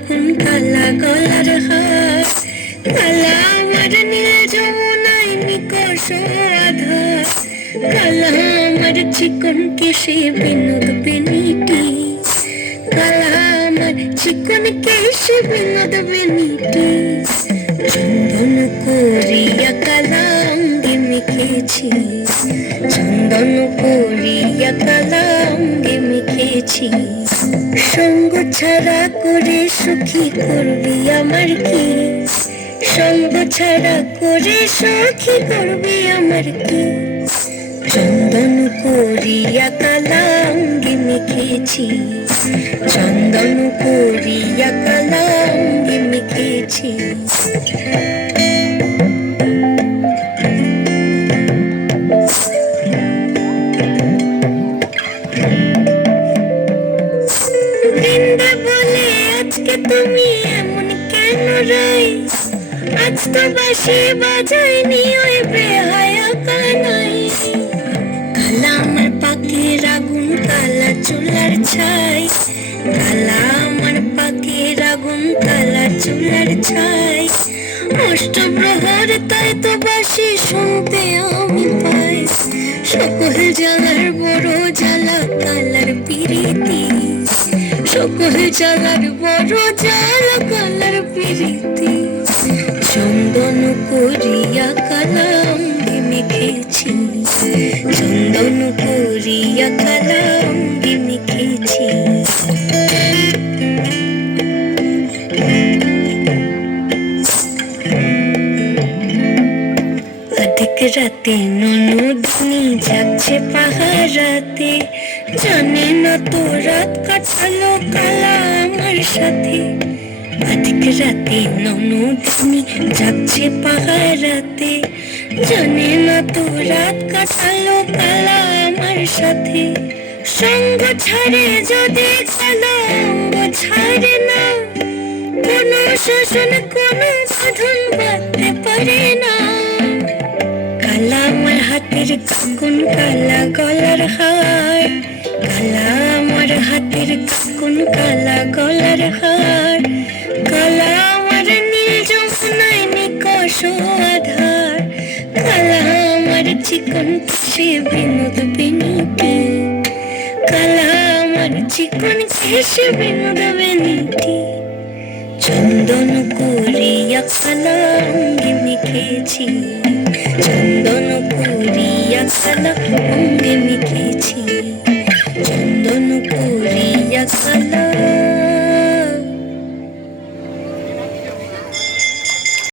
চিকন কালা গলার হার, কালা আমার নীল যমুনায় নিকষ আধার, কালা আমার চিকন কেশে বিনোদ বেনিটি, কালা আমার চিকন কেশে বিনোদ বেনিটি। চন্দন করিয়া কালা অঙ্গে মেখেছি, চন্দন করিয়া কালা অঙ্গে মেখেছি। সঙ্গ ছাড়া করে সুখী করবি আমার কি, সঙ্গ ছাড়া করে সুখী করবি আমার কি। চন্দন করিয়া কালা অঙ্গে মেখেছি, চন্দন করিয়া কালা অঙ্গে মেখেছি। বৃন্দা বলে আজকে তুমি এমন কেন রাই, আজ তো বাঁশি বাজায়নি ওই বেহায়া কানাই। কালা আমার পাখির আগুন, কালা চুলার ছাই, কালা আমার পাখির আগুন, কালা চুলার ছাই। অষ্টপ্রহর তাই তো বাঁশি শুনতে আমি পাই, সকল জ্বালার বড় জ্বালা কালার পিরিতি, সকল জ্বালার বড় জ্বালা কালার পিরিতি। চন্দন করিয়া কালা অঙ্গে মেখেছি, চন্দন করিয়া কালা অঙ্গে মেখেছি। অধিক রাতে ননদিনী যাচ্ছে পাহারাতে, জানে না তো রাত কাটালো কালা আমার সাথে। অধিক রাতে ননদিনী যাচ্ছে পাহারাতে, জানে না তো রাত কাটালো কালা আমার সাথে। সঙ্গ ছাড়ে যদি কালা অঙ্গ ছাড়ে না, কোনো শাসন কোনো সাধন বাঁধতে পারে না। কালা আমার হাতের কাকুন, কালা গলার হার, কালা আমার হাতের কাকুন, কালা গলার হার, কালা আমার নীল যমুনায় নিকষ আধার, কালা আমার চিকন কেশে বিনোদ বেনিটি, কালা আমার চিকন কেশে বিনোদ বেনিটি। চন্দন করিয়া কালা অঙ্গে মেখেছি।